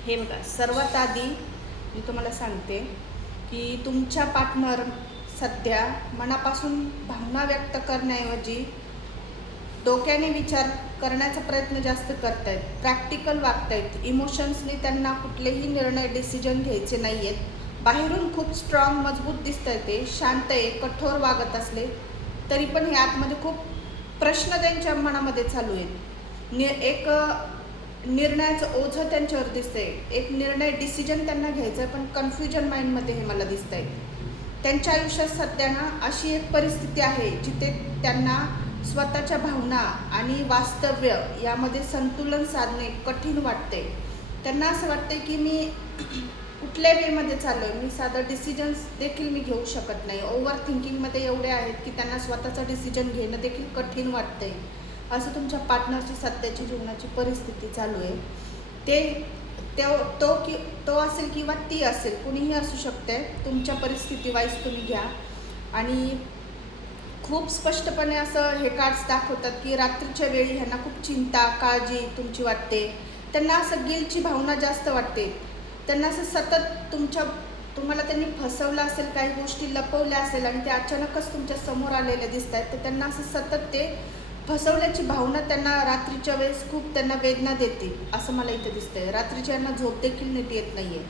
हे बघा, सर्वात आधी मी तुम्हाला सांगते की तुमच्या पार्टनर सध्या मनापासून भावना व्यक्त करण्याऐवजी डोक्याने विचार करण्याचा प्रयत्न जास्त करतायत, प्रॅक्टिकल वागतायत. इमोशन्सनी त्यांना कुठलेही निर्णय डिसिजन घ्यायचे नाही आहेत. बाहेरून खूप स्ट्रॉंग मजबूत दिसत आहे, ते शांत आहे, कठोर वागत असले तरी पण हे आतमध्ये खूप प्रश्न त्यांच्या मनामध्ये चालू आहेत. एक निर्णयाचं ओझं त्यांच्यावर दिसतंय. एक निर्णय डिसिजन त्यांना घ्यायचं आहे पण कन्फ्युजन माइंडमध्ये हे मला दिसत आहे. त्यांच्या आयुष्यात सध्या ना अशी एक परिस्थिती आहे जिथे त्यांना स्वतःच्या भावना आणि वास्तव्य यामध्ये संतुलन साधणे कठीण वाटते. त्यांना असं वाटते की मी कुठल्या वेमध्ये चाललो आहे, मी साधं डिसिजन्स देखील मी घेऊ शकत नाही. ओव्हर थिंकिंगमध्ये एवढे आहेत की त्यांना स्वतःचा डिसिजन घेणं देखील कठीण वाटते. असं तुमच्या पार्टनरची सध्याची जीवनाची परिस्थिती चालू आहे. तो असेल किंवा ती असेल, कुणीही असू शकते. तुमच्या परिस्थिती वाईज तुम्ही घ्या. आणि खूप स्पष्टपणे असं हे कार्ड्स दाखवतात की रात्रीच्या वेळी ह्यांना खूप चिंता काळजी तुमची वाटते. त्यांना असं गिल्टची भावना जास्त वाटते. त्यांना असं सतत तुम्हाला त्यांनी फसवलं असेल, काही गोष्टी लपवल्या असेल आणि ते अचानकच तुमच्या समोर आलेल्या दिसत आहेत. तर त्यांना असं सतत ते फसवल्याची भावना त्यांना रात्रीच्या वेळेस खूप त्यांना वेदना देते असं मला इथं दिसतंय. रात्रीच्या यांना झोप देखील नीट येत नाही आहे.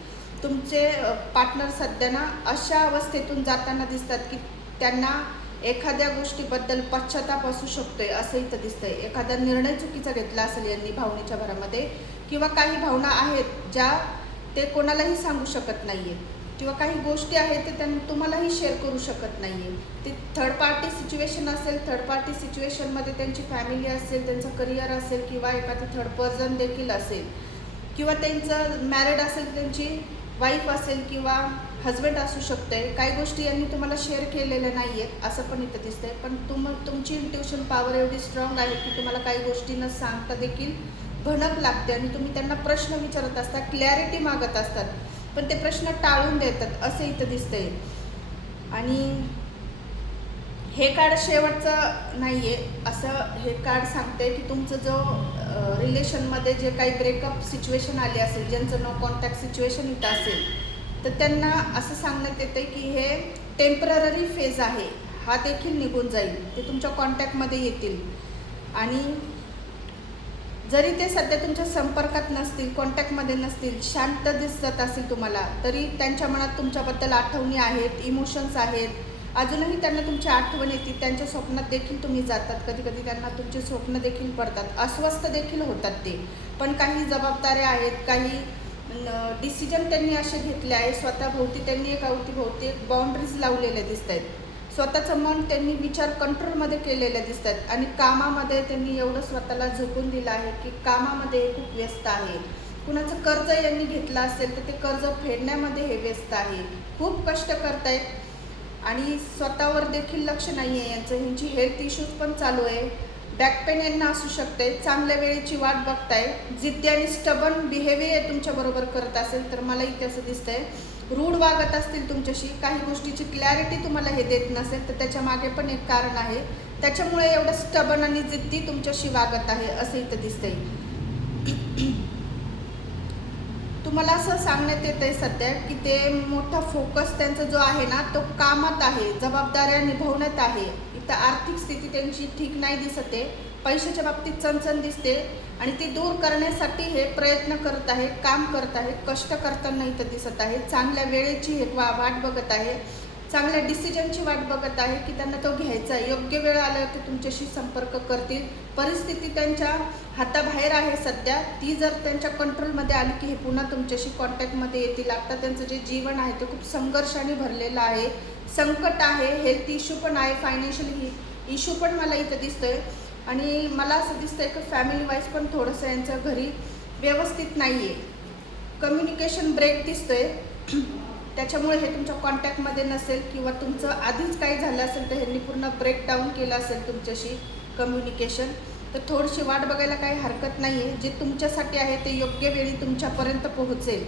तुमचे पार्टनर सध्या ना अशा अवस्थेतून जाताना दिसतात की त्यांना एखाद्या गोष्टीबद्दल पश्चाताप असू शकतोय असं इथं दिसतंय. एखादा निर्णय चुकीचा घेतला असेल यांनी भावनेच्या भरामध्ये, किंवा काही भावना आहेत ज्या ते कोणालाही सांगू शकत नाही आहेत, किंवा काही गोष्टी आहेत ते त्यांना तुम्हालाही शेअर करू शकत नाही आहे. ते थर्ड पार्टी सिच्युएशन असेल. थर्ड पार्टी सिच्युएशनमध्ये त्यांची फॅमिली असेल, त्यांचं करिअर असेल, किंवा एखादी थर्ड पर्सन देखील असेल, किंवा त्यांचं मॅरिड असेल, त्यांची वाईफ असेल किंवा हजबंड असू शकते. काही गोष्टी यांनी तुम्हाला शेअर केलेल्या नाही आहेत असं पण इथं दिसतंय. पण तुमची इंट्युशन पॉवर एवढी स्ट्रॉंग आहे की तुम्हाला काही गोष्टी न सांगता देखील भणक लागते आणि तुम्ही त्यांना प्रश्न विचारत असता, क्लॅरिटी मागत असतात, पण ते प्रश्न टाळून देतात असं इथं दिसतंय. आणि हे कार्ड शेवटचं नाही आहे असं हे कार्ड सांगते की तुमचं जो रिलेशनमध्ये जे काही ब्रेकअप सिच्युएशन आली असेल, ज्यांचं नो कॉन्टॅक्ट सिच्युएशन इथं असेल, तर त्यांना असं सांगण्यात येतं की हे टेम्पररी फेज आहे, हा देखील निघून जाईल. ते तुमच्या कॉन्टॅक्टमध्ये येतील. आणि जरी ते सध्या तुमच्या संपर्कात नसतील, कॉन्टॅक्टमध्ये नसतील, शांत दिसत असेल तुम्हाला, तरी त्यांच्या मनात तुमच्याबद्दल आठवणी आहेत, इमोशन्स आहेत. अजूनही त्यांना तुमची आठवण येते. त्यांच्या स्वप्नात देखील तुम्ही जातात. कधी कधी त्यांना तुमचे स्वप्न देखील पडतात. अस्वस्थ देखील होतात ते. पण काही जबाबदाऱ्या आहेत, काही डिसिजन त्यांनी असे घेतले आहे. स्वतःभोवती त्यांनी एक अवतीभोवती बाउंड्रीज लावलेल्या दिसत आहेत. स्वतःचं मन त्यांनी विचार कंट्रोलमध्ये केलेले दिसत आहेत. आणि कामामध्ये त्यांनी एवढं स्वतःला झोकून दिलं आहे की कामामध्ये खूप व्यस्त आहे. कुणाचं कर्ज यांनी घेतलं असेल तर ते कर्ज फेडण्यामध्ये हे व्यस्त आहे. खूप कष्ट करतायत आणि स्वतःवर देखील लक्ष नाही आहे यांचं. ह्यांची हेल्थ इश्यूज पण चालू आहे. बॅक पेन यांना असू शकते. चांगल्या वेळेची वाट बघताय. जिद्दी आणि स्टबन बिहेवियर तुमच्याबरोबर करत असेल तर मला इथे असं दिसतंय. रूढ वागत असतील तुमच्याशी. काही गोष्टीची क्लॅरिटी तुम्हाला हे देत नसेल तर त्याच्या मागे पण एक कारण आहे. त्याच्यामुळे एवढं स्टबन आणि जिद्दी तुमच्याशी वागत आहे असं इथं दिसतंय. तुम्हाला असं सांगण्यात येत आहे सध्या की ते मोठा फोकस त्यांचा जो आहे ना तो कामात आहे, जबाबदाऱ्या निभवण्यात आहे. इथं आर्थिक स्थिती त्यांची ठीक नाही दिसते. पैशाच्या बाबतीत चणचण दिसते आणि ती दूर करण्यासाठी हे प्रयत्न करत आहे, काम करत आहे, कष्ट करताना इथं दिसत आहे. चांगल्या वेळेची हे वाट बघत आहे, चांगल्या डिसिजनची वाट बघत आहे की त्यांना तो घ्यायचा आहे. योग्य वेळ आल्यावर ते तुमच्याशी संपर्क करतील. परिस्थिती त्यांच्या हाताबाहेर आहे सध्या. ती जर त्यांच्या कंट्रोलमध्ये आली की हे पुन्हा तुमच्याशी कॉन्टॅक्टमध्ये येतील. आता त्यांचं जे जीवन आहे ते खूप संघर्षाने भरलेलं आहे. संकट आहे, हेल्थ इश्यू पण आहे, फायनान्शियल इश्यू पण मला इथं दिसतोय. आणि मला असं दिसतंय की फॅमिली वाईज पण थोडंसं यांचं घरी व्यवस्थित नाही आहे. कम्युनिकेशन ब्रेक दिसतोय. त्याच्यामुळे हे तुमच्या कॉन्टॅक्टमध्ये नसेल किंवा तुमचं आधीच काही झालं असेल तर ह्यांनी पूर्ण ब्रेकडाऊन केलं असेल तुमच्याशी कम्युनिकेशन. तर थोडीशी वाट बघायला काही हरकत नाही आहे. जे तुमच्यासाठी आहे ते योग्य वेळी तुमच्यापर्यंत पोहोचेल.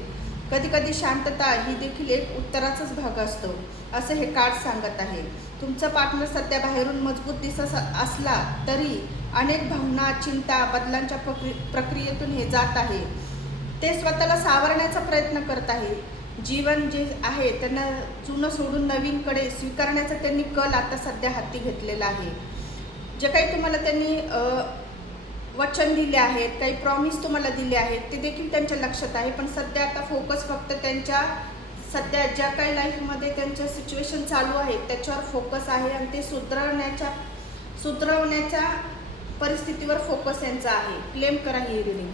कधी कधी शांतता ही देखील एक उत्तराचाच भाग असतो असं हे कार्ड सांगत आहे. तुमचा पार्टनर सध्या बाहेरून मजबूत दिसत असला तरी अनेक भावना, चिंता, बदलांच्या प्रक्रियेतून हे जात आहे. ते स्वतःला सावरण्याचा प्रयत्न करत आहे. जीवन जे आहे त्यांना जुनं सोडून नवीनकडे स्वीकारण्याचा त्यांनी कल आता सध्या हाती घेतलेला आहे. जे काही तुम्हाला त्यांनी वचन दिले आहेत, काही प्रॉमिस तुम्हाला दिले आहेत, ते देखील त्यांच्या लक्षात आहे. पण सध्या आता फोकस फक्त त्यांच्या सध्या ज्या काही लाईफमध्ये त्यांच्या सिच्युएशन चालू आहेत त्याच्यावर फोकस आहे आणि ते सुधरवण्याच्या परिस्थितीवर फोकस यांचा आहे. क्लेम करा ही रिडिंग.